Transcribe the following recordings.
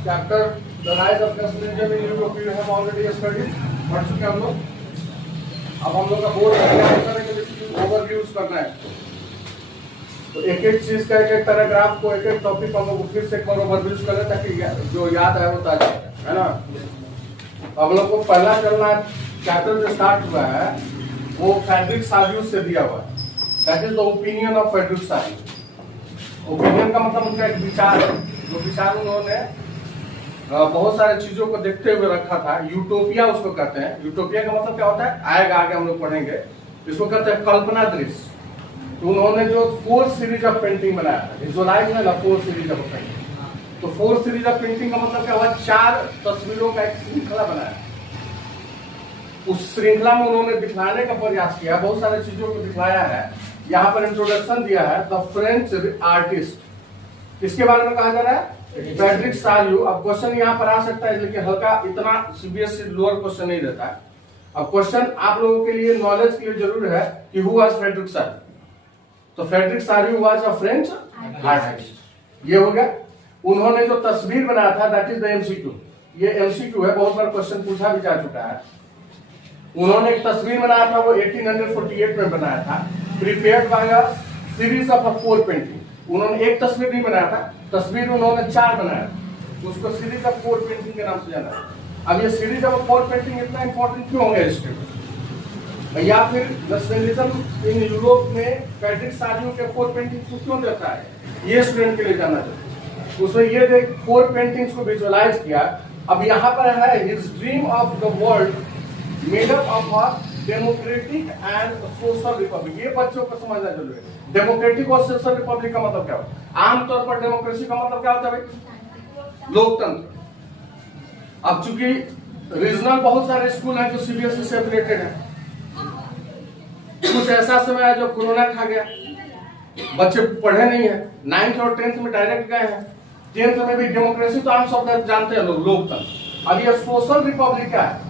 Chapter the rise of nationalism in Europe we have already studied, पढ़ चुके हम लोग। अब हम लोग का बोर्ड ओवरव्यूज करना है, तो एक एक चीज का एक एक पैराग्राफ को एक एक टॉपिक हम लोग फिर से एक बार ओवरव्यूज करें ताकि जो याद है वो ताजा है ना। हम लोग को पहला करना चैप्टर जो स्टार्ट हुआ है वो फ्रेडरिक साल्यूस से दिया हुआ है। That is the opinion of Frederic Sorrieu. Opinion का मतलब उनका एक विचार है, जो विचार उन्होंने बहुत सारे चीजों को देखते हुए रखा था। यूटोपिया उसको कहते हैं। यूटोपिया का मतलब क्या होता है, आएगा आगे हम लोग पढ़ेंगे। इसको कहते हैं कल्पना दृश्य। तो उन्होंने जो 4 सीरीज ऑफ पेंटिंग बनाया था, विजुअलाइज में 4 सीरीज ऑफ पेंटिंग। तो 4 सीरीज ऑफ पेंटिंग का मतलब क्या हुआ, 4 तस्वीरों का एक श्रृंखला बनाया। उस श्रृंखला में उन्होंने दिखलाने का प्रयास किया, बहुत सारी चीजों को दिखलाया है। यहाँ पर इंट्रोडक्शन दिया है द फ्रेंच आर्टिस्ट। इसके बारे में कहा जा रहा है फ्रेडरिक साल्यू। अब क्वेश्चन यहाँ पर आ सकता है, लेकिन हल्का इतना सीबीएसई लोअर क्वेश्चन नहीं रहता है। अब क्वेश्चन आप लोगों के लिए नॉलेज के लिए जरूर है कि हु वाज फ्रेडरिक साल्यू। तो Frederic Sorrieu was a French artist. ये हो गया। उन्होंने जो तस्वीर बनाया था दैट इज द एमसीक्यू। ये एमसीक्यू है, बहुत बार क्वेश्चन पूछा भी जा चुका है। उन्होंने एक तस्वीर बनाया था, वो 1848 में बनाया था, prepared by a series of 4 painting. उन्होंने एक तस्वीर नहीं बनाया था, तस्वीर उन्होंने 4 बनाया था। उसको सीरीज ऑफ 4 पेंटिंग के नाम से जाना है। अब ये सीरीज ऑफ 4 पेंटिंग इतना इंपॉर्टेंट क्यों होंगे हिस्ट्री में, या फिर नेशनलिज्म इन यूरोप में फ्रेडरिक साल्यू के 4 पेंटिंग को क्यों देता है, ये स्टूडेंट के लिए जानना चाहिए। उसमें ये देख 4 पेंटिंग्स को विजुअलाइज किया। अब यहाँ पर है his dream of the world made up of a democratic and social Republic. ये बच्चों को समझना जरूरी है। डेमोक्रेटिक और सोशल रिपब्लिक का मतलब क्या होता है। आमतौर पर डेमोक्रेसी का मतलब क्या होता है भाई, लोकतंत्र। अब चूंकि रीजनल बहुत सारे स्कूल हैं जो सीबीएसई से एफिलिएटेड है, कुछ ऐसा समय है जो कोरोना खा गया, बच्चे पढ़े नहीं है, 9th और 10th में डायरेक्ट गए हैं। 10th में भी डेमोक्रेसी तो आम शब्द जानते हैं लोग, लोकतंत्र। अब ये सोशल रिपब्लिक क्या है,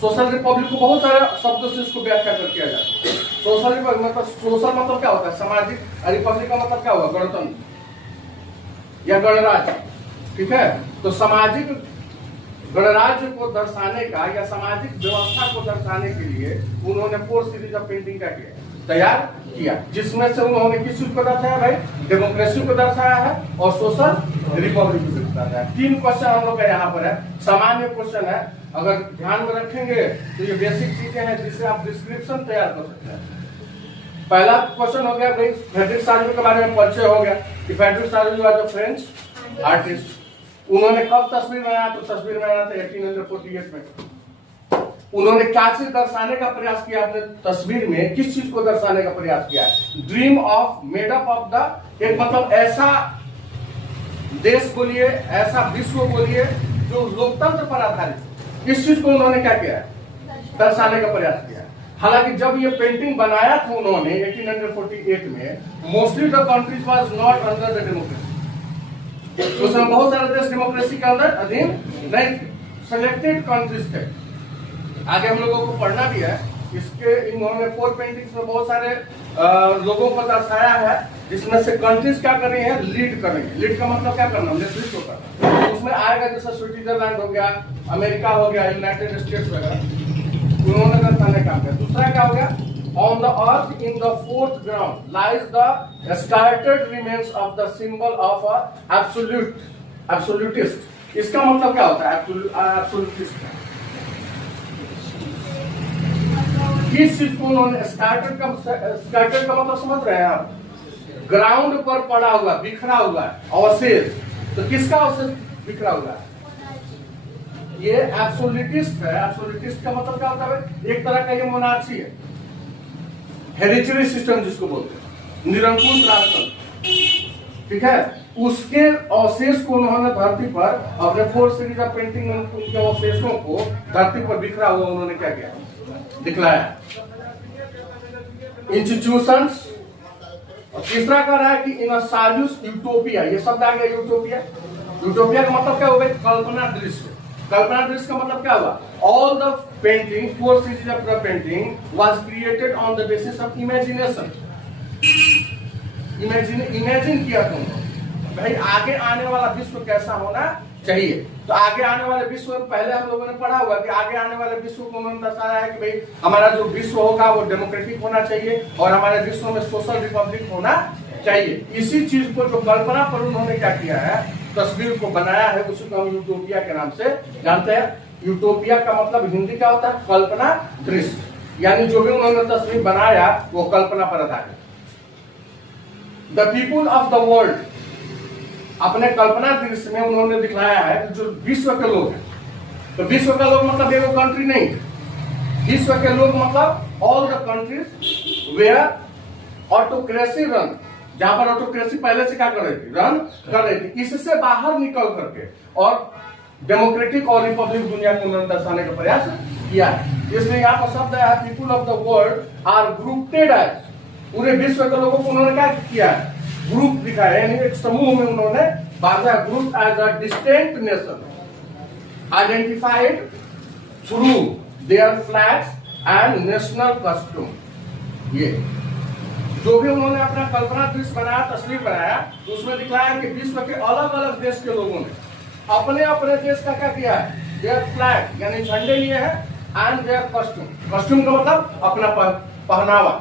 सोशल रिपब्लिक को बहुत सारे शब्दों से इसको व्याख्या कर किया जाता है। सोशल रिपब्लिक मतलब, सोशल मतलब क्या होता है, सामाजिक। रिपब्लिक का मतलब क्या हुआ, गणतंत्र या गणराज्य। ठीक है, तो सामाजिक गणराज्य को दर्शाने का या सामाजिक व्यवस्था को दर्शाने के लिए उन्होंने 4 सीरीज ऑफ पेंटिंग का तैयार किया, जिसमें से उन्होंने किस चीज को दर्शाया भाई, डेमोक्रेसी को दर्शाया है और सोशल रिपब्लिक को दर्शाया है। 3 क्वेश्चन हम लोग का यहाँ पर है, सामान्य क्वेश्चन है। अगर ध्यान में रखेंगे तो ये बेसिक चीजें हैं जिससे आप डिस्क्रिप्शन तैयार कर सकते हैं। पहला क्वेश्चन हो गया भाई, फ्रेडरिक साल्यू के बारे में परिचय हो गया कि Frederic Sorrieu was a French artist. उन्होंने कब तस्वीर बनाया, तो तस्वीर बनाया था 1848 में। उन्होंने क्या चीज दर्शाने का प्रयास किया अपने तस्वीर में, किस चीज को दर्शाने का प्रयास किया, dream of made up of the, एक मतलब ऐसा देश बोलिए, ऐसा विश्व बोलिए जो लोकतंत्र पर आधारित। इस चीज को उन्होंने क्या किया, दर्शाने का प्रयास किया। हालांकि जब ये पेंटिंग बनाया था उन्होंने 1848 में, mostly the countries was not under the democracy. उसमें बहुत सारे देश डेमोक्रेसी के अंदर अधीन नहीं, सिलेक्टेड कंट्रीज थे। आगे हम लोगों को पढ़ना भी है। इसके इन्होंने 4 पेंटिंग्स में बहुत सारे लोगों को दर्शाया है, जिसमें से कंट्रीज क्या कर रही है, लीड कर रही है। लीड का मतलब क्या करना, नेतृत्व करना। उसमें आएगा जैसे स्विट्जरलैंड हो गया, अमेरिका हो गया, यूनाइटेड स्टेट्स वगैरह, उन्होंने दर्शाने का किया। दूसरा क्या हो गया, on the earth in the 4th ground lies the scattered remains of the symbol of a absolutist. इसका मतलब क्या होता है, एब्सोल्यूटिस्ट किस चीज को उन्होंने, स्कैटर्ड का मतलब समझ रहे हैं आप, ग्राउंड पर पड़ा हुआ, बिखरा हुआ है अवशेष। तो किसका अवशेष बिखरा हुआ है, ये एब्सोल्यूटिस्ट है। एब्सोल्यूटिस्ट का मतलब क्या होता है, एक तरह का ये मोनार्ची है, हेरिडिटरी सिस्टम जिसको बोलते हैं, निरंकुश राजतंत्र। ठीक है, उसके अवशेष को उन्होंने धरती पर अपने 4 सीरीज ऑफ पेंटिंग में उनके अवशेषों को धरती पर बिखरा हुआ उन्होंने क्या किया, दिखलाया। इंस्टीट्यूशंस। और तीसरा कह रहा है कि इन साल्यूस यूटोपिया, ये शब्द आ गया यूटोपिया। यूटोपिया का मतलब क्या होगा, कल्पना दृश्य। कल्पना दृश्य का मतलब क्या हुआ, all the painting, 4 series of the painting was created on the basis of imagination. Imagine किया तुम, भाई आगे आने वाला विश्व कैसा होना चाहिए। तो आगे आने वाले विश्व पहले हम लोगों ने पढ़ा हुआ कि आगे आने वाले विश्व को उन्होंने दर्शाया है कि भाई हमारा जो विश्व होगा वो डेमोक्रेटिक होना चाहिए और हमारे विश्व में सोशल रिपब्लिक होना चाहिए। इसी चीज को जो कल्पना पर उन्होंने क्या किया है, तस्वीर को बनाया है, उसी को हम यूटोपिया के नाम से जानते हैं। यूटोपिया का मतलब हिंदी क्या होता है, कल्पना दृश्य, यानी जो भी उन्होंने तस्वीर बनाया वो कल्पना पर आधारित। The people of the world, अपने कल्पना दृश्य में उन्होंने दिखाया है कि जो विश्व के लोग हैं, तो विश्व का लोग मतलब एगो कंट्री नहीं, विश्व के लोग मतलब all the countries where autocracy run, जहां पर ऑटोक्रेसी पहले से क्या कर रही थी, रन कर रही थी, इससे बाहर निकल करके और डेमोक्रेटिक और रिपब्लिक दुनिया को उन्होंने दर्शाने का प्रयास किया है। इसलिए यहाँ पर शब्द है people of the world are grouped as, पूरे विश्व के लोगों को उन्होंने क्या किया है, ग्रुप दिखाया, यानी एक समूह में उन्होंने बांधा, group as a distinct nation identified through their flags and national custom. ये जो भी उन्होंने अपना कल्पना दृश्य बनाया, तस्वीर बनाया, तो उसमें दिखाया कि विश्व के अलग अलग देश के लोगों ने अपने अपने देश का क्या किया है, देयर फ्लैग यानी झंडे लिए हैं, एंड देयर कस्टम, कस्टम का मतलब अपना पहनावा।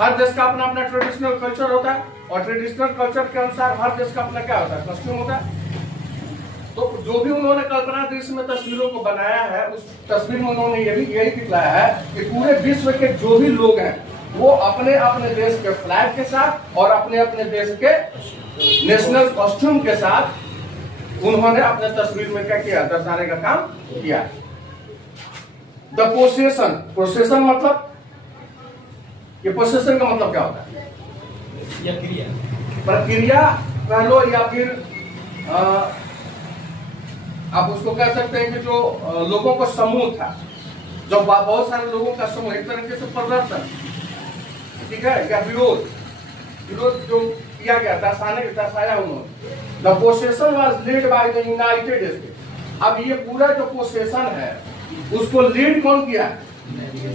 हर देश का अपना अपना ट्रेडिशनल कल्चर होता है और ट्रेडिशनल कल्चर के अनुसार हर देश का अपना क्या होता है, कस्टम होता है। तो जो भी उन्होंने कल्पना दृश्य में तस्वीरों को बनाया है, उस तस्वीर में उन्होंने यही दिखलाया है कि पूरे विश्व के जो भी लोग हैं वो अपने अपने देश के फ्लैग के साथ और अपने अपने देश के नेशनल कॉस्ट्यूम के साथ उन्होंने अपने तस्वीर में क्या किया, दर्शाने का काम किया। द पोसेशन, पोसेशन मतलब, ये पोसेशन का मतलब क्या होता है, प्रक्रिया कह लो या फिर आप उसको कह सकते हैं कि जो लोगों का समूह था, जो बहुत सारे लोगों का समूह, एक तरीके से प्रदर्शन, ठीक है, या विरोध जो किया गया, दर्शाया उन्होंने। The possession was lead by the United states. अब ये पूरा जो पोसेशन है उसको लीड कौन किया,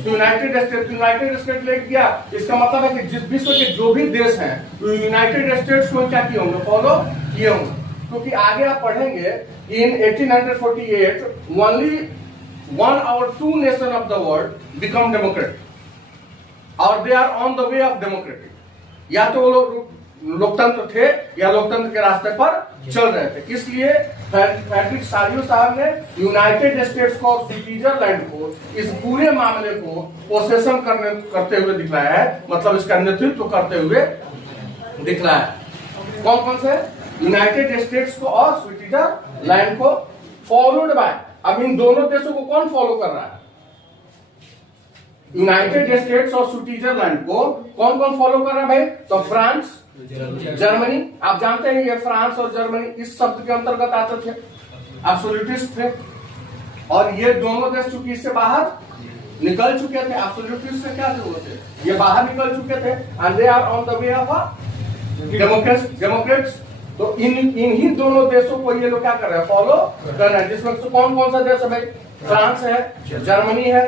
United state. United state lead किया, इसका मतलब है कि जिस विश्व के जो भी देश हैं यूनाइटेड स्टेट्स को क्या किए होंगे, फॉलो किए होंगे। क्योंकि आगे आप पढ़ेंगे in 1848 only 1 or 2 nation of the world become democratic और they are on the way of democratic. या तो वो लोग लोकतंत्र थे या लोकतंत्र के रास्ते पर चल रहे थे। इसलिए फ्रेडरिक सारियो साहब ने यूनाइटेड स्टेट्स को और स्विट्जरलैंड को इस पूरे मामले को पोसेशन करते हुए दिखलाया है, मतलब इसका नेतृत्व करते हुए दिखलाया। कौन कौन से, यूनाइटेड स्टेट्स को और स्विट्जरलैंड को, फॉलोड बाय, अब इन दोनों देशों को कौन फॉलो कर रहा है, यूनाइटेड स्टेट्स और स्विट्जरलैंड को कौन कौन फॉलो कर रहा है भाई, तो फ्रांस, जर्मनी। आप जानते हैं ये फ्रांस और जर्मनी इस शब्द के अंतर्गत आते थे, एब्सोल्यूटिस्ट थे, और ये दोनों देश चूंकि इससे बाहर निकल चुके थे, एब्सोल्यूटिस्ट से क्या थे, ये बाहर निकल चुके थे, and they are on the way of democrats. तो इन्हीं दोनों देशों को ये लोग क्या कर रहे हैं, फॉलो कर रहे हैं। जिसमें तो कौन कौन सा देश है भाई, फ्रांस है, जर्मनी है,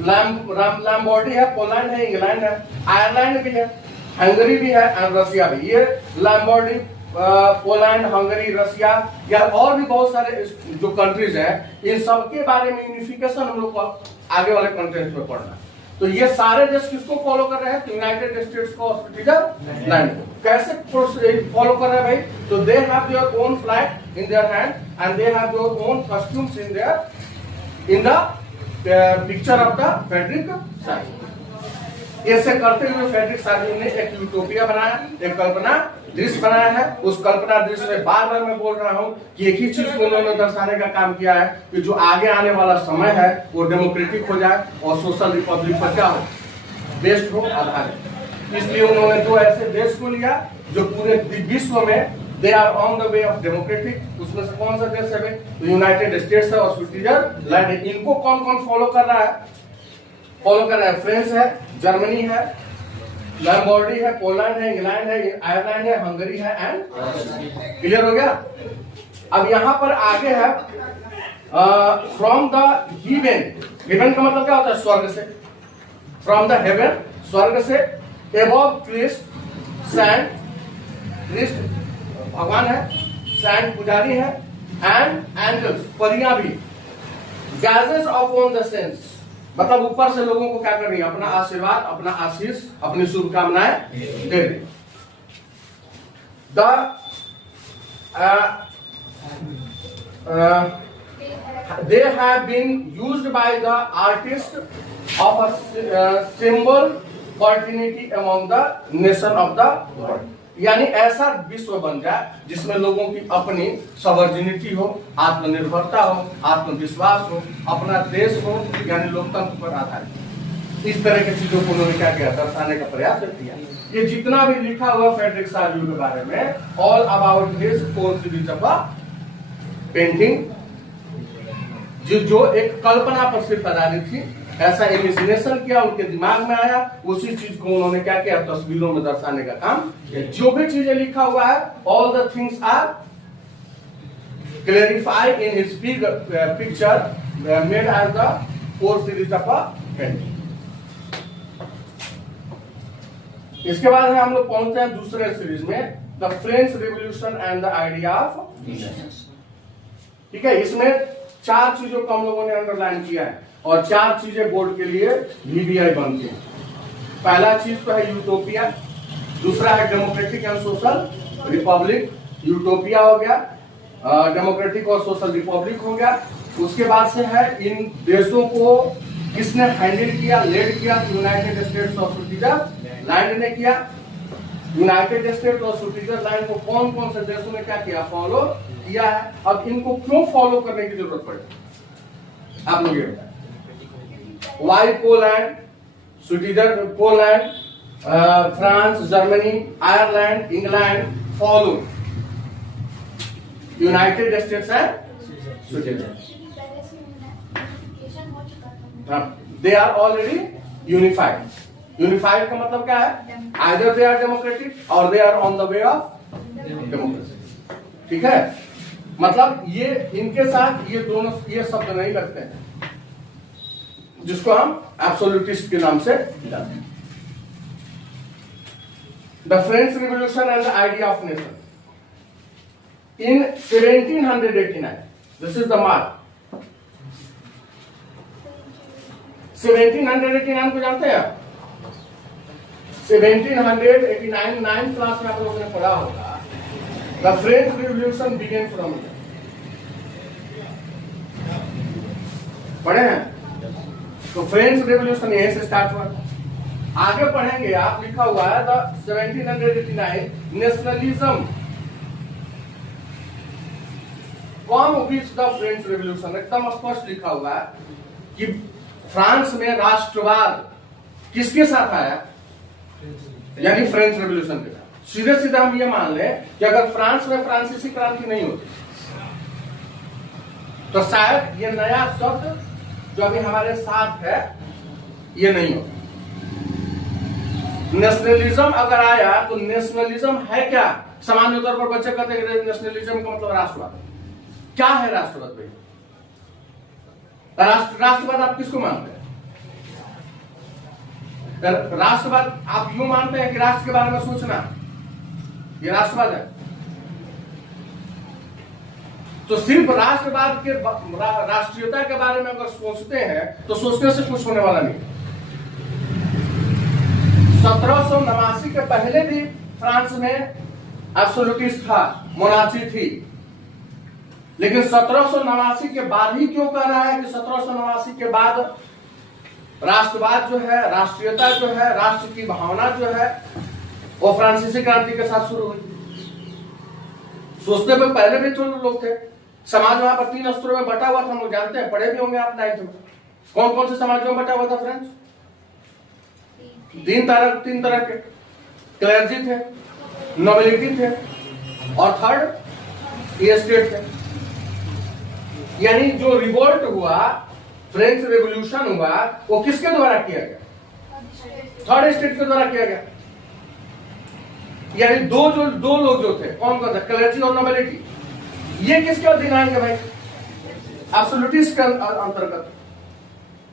लैम्बॉर्डी है, पोलैंड है, इंग्लैंड है, आयरलैंड भी है, हंगरी भी है और रशिया भी। ये लैम्बॉर्डी, पोलैंड, हंगरी, रशिया या और भी बहुत सारे जो कंट्रीज हैं, इन सबके बारे में यूनिफिकेशन हम लोग को आगे वाले कंटेंट में पढ़ना है। तो ये सारे देश किसको फॉलो कर रहे हैं, यूनाइटेड स्टेट्स को और स्विट्जरलैंड को। कैसे फॉलो कर रहे हैं भाई, तो they have their own flag in their hand and they have their own costumes in the picture of the Frederic Sorrieu. ऐसे करते हुए फ्रेडरिक सारियो ने एक यूटोपिया बनाया, एक कल्पना दृश्य बनाया है। उस कल्पना दृश्य में बार बार मैं बोल रहा हूं कि एक ही चीज को उन्होंने दर्शाने का काम किया है कि जो आगे आने वाला समय है वो डेमोक्रेटिक हो जाए और सोशल रिपब्लिक पर क्या हो, बेस्ड हो, आधारित। इसलिए उन्होंने दो ऐसे देश को लिया जो पूरे विश्व में they are on the way of democratic. उसमें से कौन सा देश है, तो यूनाइटेड स्टेट्स है और स्विट्जरलैंड। इनको कौन कौन फॉलो कर रहा है, फॉलो कर रहा है, फ्रांस है, जर्मनी है, लैम्बॉर्डी है, पोलैंड है, इंग्लैंड है, आयरलैंड है, हंगरी है एंड, क्लियर हो गया। अब यहां पर आगे है फ्रॉम द हेवन। हेवन का मतलब क्या होता है, स्वर्ग से, फ्रॉम द हेवन, स्वर्ग से, एबव क्रिस्ट सैंड प्रीस्ट भगवान है, सैंट पुजारी है, एंड एंजल्स परियां भी, गैजेस अपॉन द सेंस मतलब ऊपर से लोगों को क्या कर रही है, अपना आशीर्वाद, अपना आशीष, अपनी शुभकामनाएं दे रही। They have been used by the artist of a symbol continuity among the nation of the world। यानी ऐसा विश्व बन जाए जिसमें लोगों की अपनी सवर्जिनिटी हो, आत्मनिर्भरता हो, आत्मविश्वास हो, अपना देश हो, यानी लोकतंत्र पर आधारित। इस तरह की चीजों को उन्होंने क्या किया, दर्शाने का प्रयास किया। ये जितना भी लिखा हुआ फ्रेडरिक साल्यू के बारे में, all about his 4 series of painting, जो एक कल्पना पर सिर्फ आधारित थी, ऐसा इमेजिनेशन किया, उनके दिमाग में आया, उसी चीज को उन्होंने क्या किया, तस्वीरों में दर्शाने का काम। जो भी चीजें लिखा हुआ है, all the things are clarified in his picture made as the 4 series of painting. इसके बाद है हम लोग पहुंचते हैं दूसरे सीरीज में, the French revolution and the idea of Nations. ठीक है, इसमें 4 चीजों को हम लोगों ने अंडरलाइन किया है और 4 चीजें बोर्ड के लिए VBI बनती है। पहला चीज तो है यूटोपिया, दूसरा है democratic and social Republic, utopia हो गया, डेमोक्रेटिक और सोशल रिपब्लिक हो गया। उसके बाद से है इन देशों को किसने हैंडल किया, लेड किया, यूनाइटेड स्टेट्स ऑफ स्विट्जरलैंड ने किया। यूनाइटेड स्टेट्स और स्विट्जरलैंड को कौन कौन से देशों ने क्या किया, फॉलो किया है। अब इनको क्यों फॉलो करने की जरूरत पड़ी, आप लोग ये बताएं। Why Poland, Switzerland, Poland, France, Germany, Ireland, England follow United States and Switzerland. They are already unified. Unified का मतलब क्या है, आइदर दे आर डेमोक्रेटिक और they are on the way of democracy. ठीक है, मतलब ये इनके साथ ये दोनों ये शब्द नहीं लगते हैं, जिसको हम एब्सोल्यूटिस्ट के नाम से जानते हैं। The French revolution and the idea of nation in 1789, this is the mark. 1789 को जानते हैं, 1789 9th क्लास में आप लोगों ने पढ़ा होगा। The French Revolution began from here। पढ़े हैं? तो फ्रेंच रेवोल्यूशन यहीं से स्टार्ट हुआ। आगे पढ़ेंगे आप, लिखा हुआ है the 1789 nationalism from which the French revolution, एकदम स्पष्ट लिखा हुआ है कि फ्रांस में राष्ट्रवाद किसके साथ आया, यानी फ्रेंच रेवोल्यूशन के साथ। सीधे सीधे हम ये मान लें कि अगर फ्रांस में फ्रांसीसी क्रांति नहीं होती तो शायद ये नया शब्द जो अभी हमारे साथ है ये नहीं होता। नेशनलिज्म अगर आया तो नेशनलिज्म है क्या, सामान्य तौर पर बच्चे कहते हैं नेशनलिज्म का मतलब राष्ट्रवाद। क्या है राष्ट्रवाद भाई? राष्ट्रवाद आप किसको मानते हैं? राष्ट्रवाद आप यूं मानते हैं कि राष्ट्र के बारे में सोचना ये राष्ट्रवाद है? तो सिर्फ राष्ट्रवाद के राष्ट्रीयता के बारे में अगर सोचते हैं तो सोचने से कुछ होने वाला नहीं। 1789 के पहले भी फ्रांस में एब्सोल्यूटिस्ट था, मोनार्ची थी, लेकिन 1789 के बाद ही क्यों कह रहा है कि 1789 के बाद राष्ट्रवाद जो है, राष्ट्रीयता जो है, राष्ट्र की भावना जो है वो फ्रांसीसी क्रांति के साथ शुरू हुई। सोचते में पहले भी तो लोग थे। समाज वहां पर 3 स्तरों में बटा हुआ था, हम लोग जानते हैं, पढ़े भी होंगे आप 9th में। कौन कौन से समाजों में बटा हुआ था फ्रेंड्स? 3 तरह के, क्लर्जी थे, नोबिलिटी थे और थर्ड एस्टेट थे। यानी जो रिवोल्ट हुआ, फ्रेंच रेवोल्यूशन हुआ, वो किसके द्वारा किया गया? थर्ड एस्टेट के द्वारा किया गया। यानी दो लोग जो थे, कौन कौन था? क्लर्जी और नोबिलिटी। ये किसके अधीन आएंगे भाई? एब्सोल्यूटिस्ट के अंतर्गत।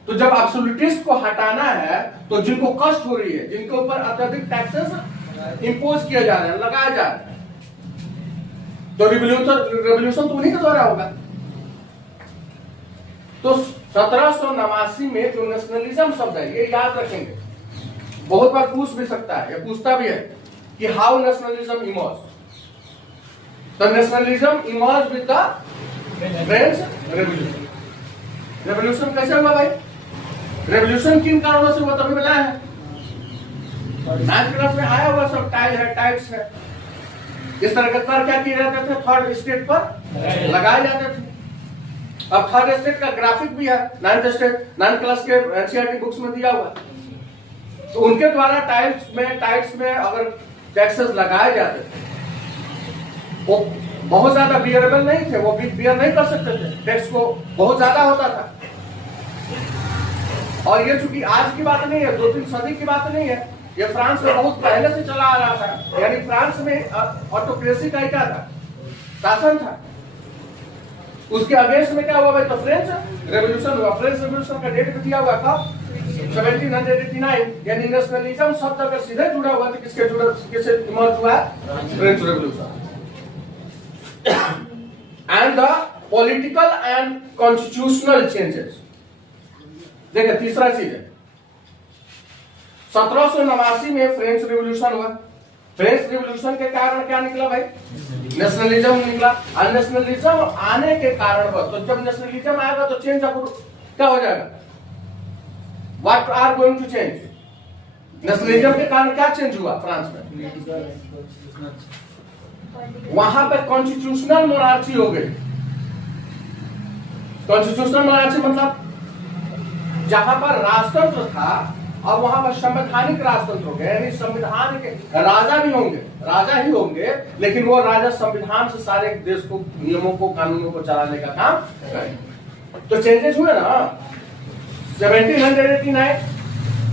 तो जब एब्सोल्यूटिस्ट को हटाना है तो जिनको कष्ट हो रही है, जिनके ऊपर अत्यधिक टैक्सेस इंपोज किया जा रहा है, लगाया जा रहा है, तो रिवॉल्यूशन तो उन्हीं के द्वारा होगा। तो 1789 में जो नेशनलिज्म शब्द है, ये याद रखेंगे, बहुत बार पूछ भी सकता है या पूछता भी है कि हाउ नेशनलिज्म इमर्ज। तो nationalism emerge with the French revolution. Revolution कैसे हुआ भाई? रेवोल्यूशन किन कारणों से हुआ तभी बताया है, 9th क्लास में आया हुआ सब, टाइल है, टाइप्स है। इस तरह के कर क्या किए जाते थे? थर्ड स्टेट पर लगाए जाते थे। अब थर्ड स्टेट का ग्राफिक भी है 9th क्लास के एनसीईआरटी बुक्स में दिया हुआ। तो उनके द्वारा टाइल्स में अगर टैक्सेस लगाए जाते थे, वो बहुत ज्यादा बियरेबल नहीं थे, वो बियर नहीं कर सकते थे, टैक्स को बहुत ज्यादा होता था। और ये चूंकि आज की बात नहीं है, 2-3 सदी की बात नहीं है, ये फ्रांस में बहुत पहले से चला आ रहा था। यानी फ्रांस में ऑटोक्रेसी का क्या था? शासन था। उसके अगेंस्ट में क्या हुआ भाई? तो फ्रेंच रेवोल्यूशन हुआ। फ्रेंच रेवोल्यूशन का डेट दिया हुआ था 1789। यानी नेशनलिज्म शब्द अगर सीधे जुड़ा हुआ तो किससे इमर्ज हुआ? French revolution. And the political and constitutional changes. देखिए तीसरा चीज है, 1789 में फ्रेंच रिवॉल्यूशन हुआ। फ्रेंच रिवॉल्यूशन के कारण क्या निकला भाई? नेशनलिज्म निकला। और नेशनलिज्म आने के कारण, तो जब नेशनलिज्म आएगा तो चेंज क्या हो जाएगा? What are going to change? Nationalism के कारण क्या चेंज हुआ फ्रांस में? वहां पर कॉन्स्टिट्यूशनल मोनार्ची हो गई। कॉन्स्टिट्यूशनल मोनार्ची मतलब जहां पर राजतंत्र था, अब वहां पर संवैधानिक राजतंत्र हो गया। यानी संविधान के राजा भी होंगे, राजा ही होंगे, लेकिन वो राजा संविधान से सारे देश को, नियमों को, कानूनों को चलाने का काम करें। तो चेंजेस हुए ना। 1789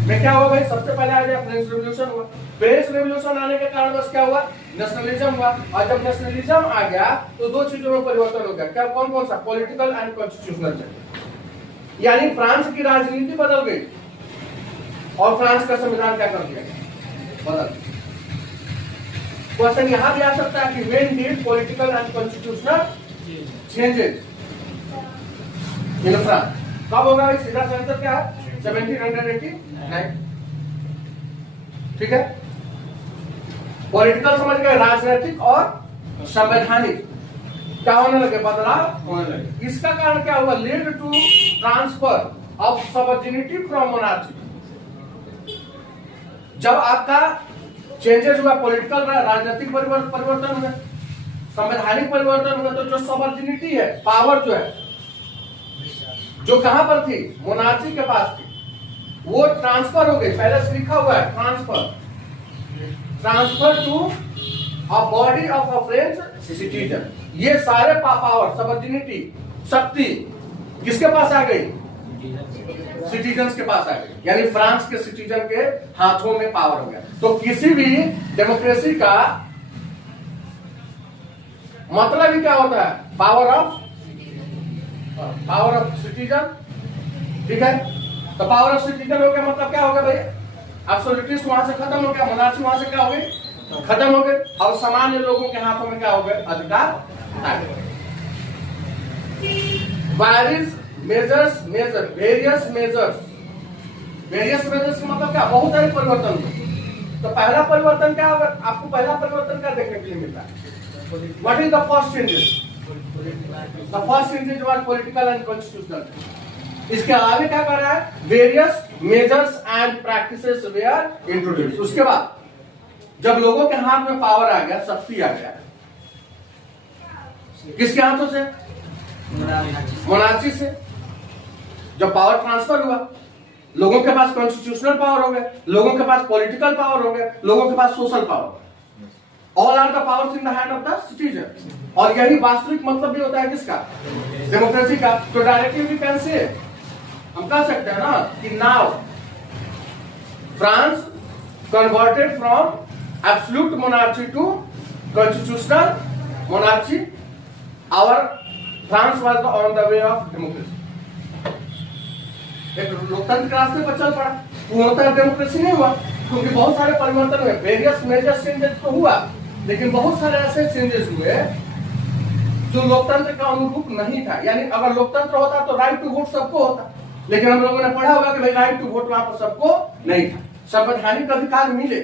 में क्या हुआ भाई? सबसे पहले आ गया फ्रेंच रेवोल्यूशन हुआ। फ्रेंच रेवोल्यूशन आने के कारण बस क्या हुआ? नेशनलिज्म हुआ। और जब नेशनलिज्म आ गया तो दो चीजों में परिवर्तन हो गया। क्या? कौन सा? Political and constitutional change. यानी फ्रांस की राजनीति बदल गई और फ्रांस का संविधान क्या कर दिया? बदल। क्वेश्चन यहां भी आ सकता है कि when did political and constitutional changes in France? कब होगा? सीधा आंसर क्या है? 1789। ठीक है। पॉलिटिकल समझ गए, राजनीतिक और संवैधानिक क्या होने लगे? बदलाव होने लगे। इसका कारण क्या हुआ? Lead to transfer of subordinity from monarchy. जब आपका चेंजेस हुआ, पॉलिटिकल राजनीतिक परिवर्तन हुआ, संवैधानिक परिवर्तन हुआ, तो जो सबऑर्डिनेटी है, पावर जो है, जो कहां पर थी? मोनार्ची के पास थी, वो ट्रांसफर हो गई। पहले से लिखा हुआ है transfer to a body of a French citizen. ये सारे पावर, सबऑर्डिनेटी, शक्ति किसके पास आ गई? सिटीजन्स के पास आ गई। यानी फ्रांस के सिटीजन के हाथों में पावर हो गया। तो किसी भी डेमोक्रेसी का मतलब ही क्या होता है? Power of citizen. ठीक है। तो पावर ऑफ सिटीजन हो गया, मतलब क्या हो गया भाई? एब्सोल्यूटिस्ट वहां से खत्म हो गया, मोनार्ची वहां से क्या हो गई? खत्म हो गए। और सामान्य लोगों के हाथों में क्या हो गए? अधिकार आ गए। वेरियस मेजर्स का मतलब क्या? बहुत सारे परिवर्तन हुए। तो पहला परिवर्तन क्या होगा? आपको पहला परिवर्तन क्या देखने के लिए मिलता है? What is the first changes? The first changes was political and constitutional. इसके आगे क्या कर रहा है? Various measures and practices were introduce. उसके बाद जब लोगों के हाथ में पावर आ गया, शक्ति आ गया, किसके हाथों से? मोनार्ची से। जब पावर ट्रांसफर हुआ, लोगों के पास कॉन्स्टिट्यूशनल पावर हो गया, लोगों के पास पॉलिटिकल पावर हो गया, लोगों के पास social power. All are the powers in the hand of the citizen. और यही वास्तविक मतलब भी होता है किसका? डेमोक्रेसी का। तो डायरेक्टली वी कैन से, हम कह सकते हैं ना कि now France converted from absolute monarchy to constitutional monarchy. Our France was on the way of democracy. एक लोकतंत्र के रास्ते पर चल पड़ा। पूर्णतः डेमोक्रेसी नहीं हुआ, क्योंकि बहुत सारे परिवर्तन हुए। वेरियस मेजर चेंजेस तो हुआ, लेकिन बहुत सारे ऐसे चेंजेस हुए जो लोकतंत्र का अनुरूप नहीं था। यानी अगर लोकतंत्र होता तो राइट टू वोट सबको होता, लेकिन हम लोगों ने पढ़ा होगा कि भाई राइट टू वोट वहां पर सबको नहीं था। संवैधानिक अधिकार मिले